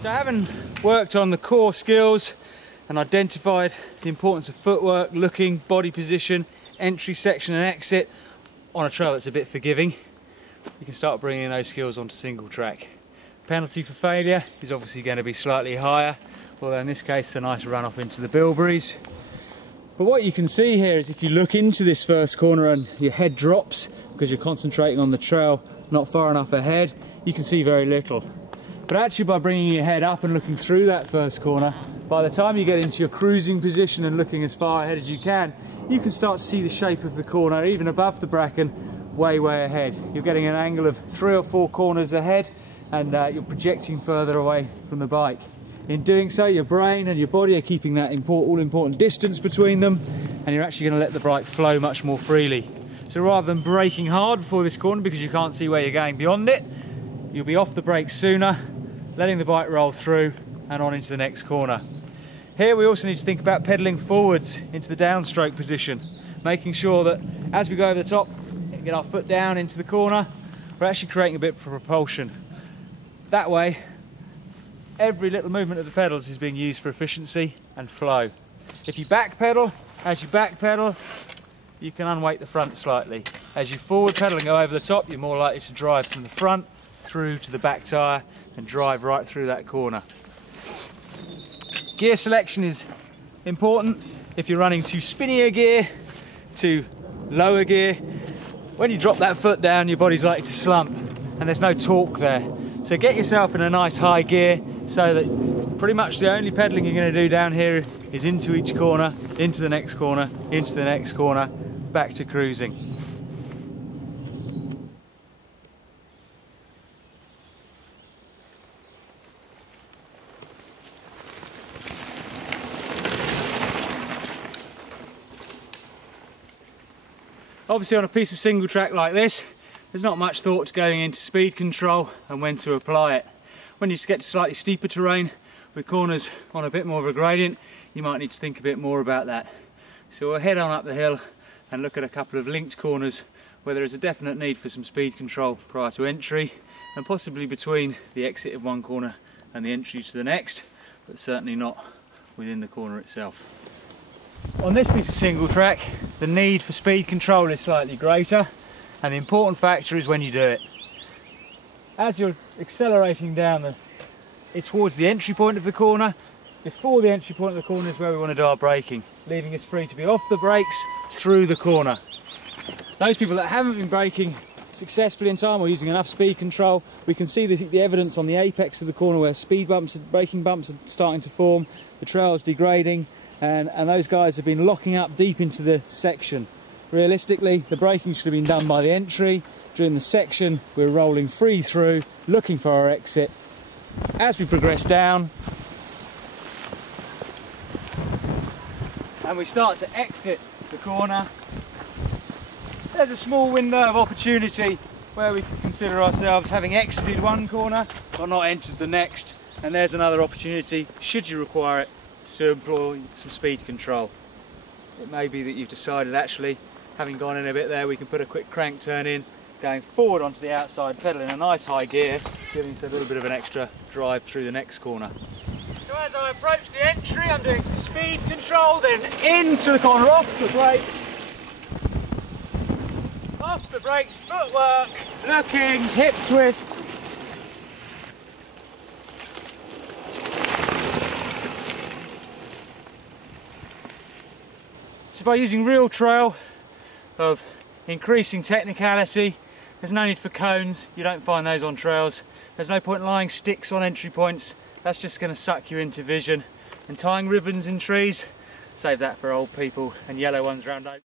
So having worked on the core skills and identified the importance of footwork, looking, body position, entry, section and exit on a trail that's a bit forgiving, you can start bringing those skills onto single track. Penalty for failure is obviously going to be slightly higher, although in this case a nice run off into the bilberries. But what you can see here is if you look into this first corner and your head drops because you're concentrating on the trail not far enough ahead, you can see very little. But actually by bringing your head up and looking through that first corner, by the time you get into your cruising position and looking as far ahead as you can start to see the shape of the corner, even above the bracken, way ahead. You're getting an angle of 3 or 4 corners ahead, and you're projecting further away from the bike. In doing so, your brain and your body are keeping that all-important distance between them, and you're actually going to let the bike flow much more freely. So rather than braking hard before this corner because you can't see where you're going beyond it, you'll be off the brakes sooner, letting the bike roll through and on into the next corner. Here we also need to think about pedalling forwards into the downstroke position, making sure that as we go over the top and get our foot down into the corner, we're actually creating a bit of propulsion. That way, every little movement of the pedals is being used for efficiency and flow. If you back pedal, as you back pedal, you can unweight the front slightly. As you forward pedal and go over the top, you're more likely to drive from the front through to the back tyre and drive right through that corner. Gear selection is important. If you're running too spinnier gear, too lower gear, when you drop that foot down, your body's likely to slump and there's no torque there. So get yourself in a nice high gear so that pretty much the only pedaling you're going to do down here is into each corner, into the next corner, into the next corner, back to cruising. Obviously on a piece of single track like this, there's not much thought to going into speed control and when to apply it. When you get to slightly steeper terrain with corners on a bit more of a gradient, you might need to think a bit more about that. So we'll head on up the hill and look at a couple of linked corners where there is a definite need for some speed control prior to entry and possibly between the exit of one corner and the entry to the next, but certainly not within the corner itself. On this piece of single track, the need for speed control is slightly greater, and the important factor is when you do it. As you're accelerating down it's towards the entry point of the corner. Before the entry point of the corner is where we want to do our braking, leaving us free to be off the brakes through the corner. Those people that haven't been braking successfully in time or using enough speed control, we can see the evidence on the apex of the corner where speed bumps, braking bumps are starting to form, the trail's degrading, and those guys have been locking up deep into the section. Realistically, the braking should have been done by the entry. During the section, we're rolling free through, looking for our exit. As we progress down, and we start to exit the corner, there's a small window of opportunity where we can consider ourselves having exited one corner but not entered the next, and there's another opportunity, should you require it, to employ some speed control. It may be that you've decided actually, having gone in a bit there, we can put a quick crank turn in, going forward onto the outside pedal in a nice high gear, giving us a little bit of an extra drive through the next corner. So as I approach the entry, I'm doing some speed control, then into the corner, off the brakes. Off the brakes, footwork, looking, hip twist. So by using real trail of increasing technicality, there's no need for cones, you don't find those on trails. There's no point in lying sticks on entry points, that's just going to suck you into vision. And tying ribbons in trees, save that for old people and yellow ones around oaks.